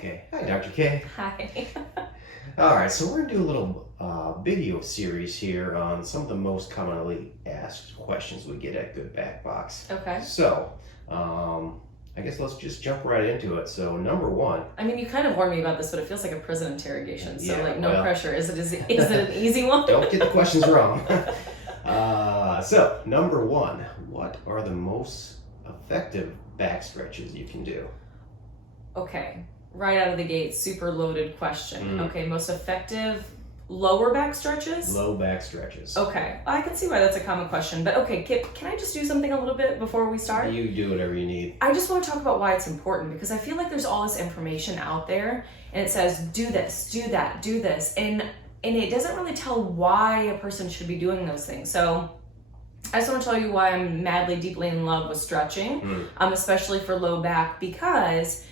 Okay. Hi, Dr. K. Hi. All right, so we're going to do a little video series here on some of the most commonly asked questions we get at Good Back Box. Okay. So, I guess let's just jump right into it. So, number one. I mean, you kind of warned me about this, but it feels like a prison interrogation. So, Yeah, no well, pressure. Is it an easy one? Don't get the questions wrong. So, number one, what are the most effective back stretches you can do? Okay. Right out of the gate, super loaded question. Mm. Okay, most effective lower back stretches? Low back stretches. Okay. I can see why that's a common question. But okay, Kip, can I just do something a little bit before we start? You do whatever you need. I just want to talk about why it's important because I feel like there's all this information out there and it says do this, do that, do this. And it doesn't really tell why a person should be doing those things. So I just want to tell you why I'm madly, deeply in love with stretching, especially for low back, because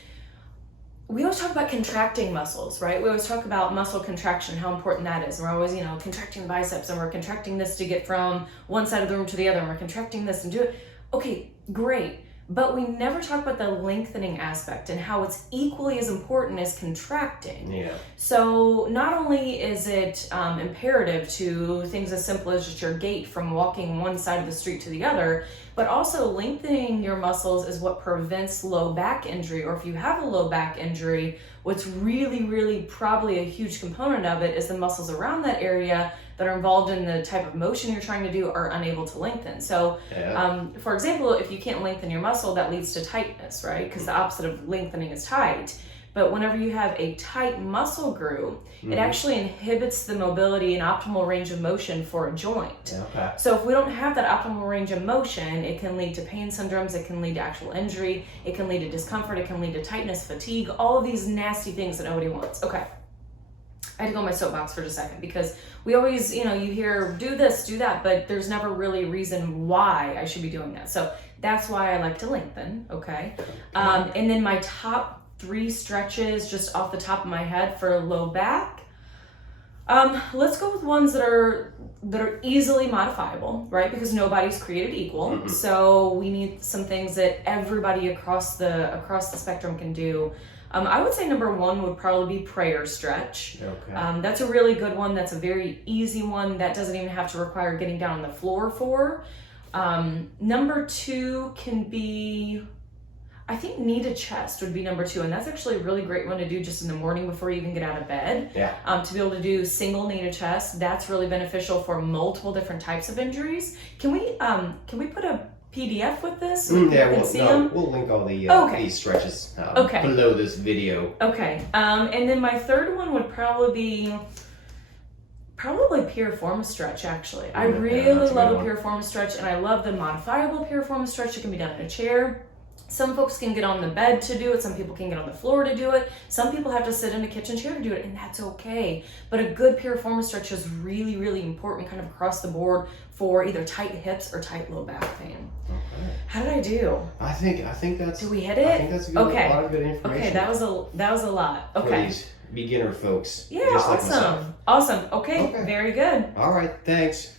we always talk about contracting muscles, right? We always talk about muscle contraction, how important that is. We're always, contracting biceps and we're contracting this to get from one side of the room to the other and we're contracting this and do it. Okay, great. But we never talk about the lengthening aspect and how it's equally as important as contracting. Yeah. So not only is it imperative to things as simple as just your gait from walking one side of the street to the other, but also lengthening your muscles is what prevents low back injury. Or if you have a low back injury, what's really, really probably a huge component of it is the muscles around that area that are involved in the type of motion you're trying to do are unable to lengthen. So, for example, if you can't lengthen your muscle, that leads to tightness, right? Because the opposite of lengthening is tight. But whenever you have a tight muscle group, it actually inhibits the mobility and optimal range of motion for a joint. Okay. So if we don't have that optimal range of motion, it can lead to pain syndromes, it can lead to actual injury, it can lead to discomfort, it can lead to tightness, fatigue, all of these nasty things that nobody wants. Okay. I had to go on my soapbox for just a second because we always, you hear do this, do that, but there's never really a reason why I should be doing that. So that's why I like to lengthen, okay? And then my top 3 stretches just off the top of my head for low back. Let's go with ones that are easily modifiable, right? Because nobody's created equal. So we need some things that everybody across the spectrum can do. I would say number 1 would probably be prayer stretch. Okay. That's a really good one. That's a very easy one that doesn't even have to require getting down on the floor for. Number 2 can be, I think knee to chest would be number 2. And that's actually a really great one to do just in the morning before you even get out of bed. Yeah. To be able to do single knee to chest, that's really beneficial for multiple different types of injuries. Can we put a PDF with this? So we'll link all the these stretches below this video. Okay. And then my third one would probably be piriformis stretch, actually. I really love a piriformis stretch, and I love the modifiable piriformis stretch. It can be done in a chair. Some folks can get on the bed to do it. Some people can get on the floor to do it. Some people have to sit in a kitchen chair to do it, and that's okay. But a good piriformis stretch is really, really important kind of across the board for either tight hips or tight low back pain. Okay. How did I do? I think that's. Did we hit it? I think that's a good, a lot of good information. Okay, that was a lot. Okay. For these beginner folks. Yeah, just like awesome. myself. Awesome. Okay, very good. All right, thanks.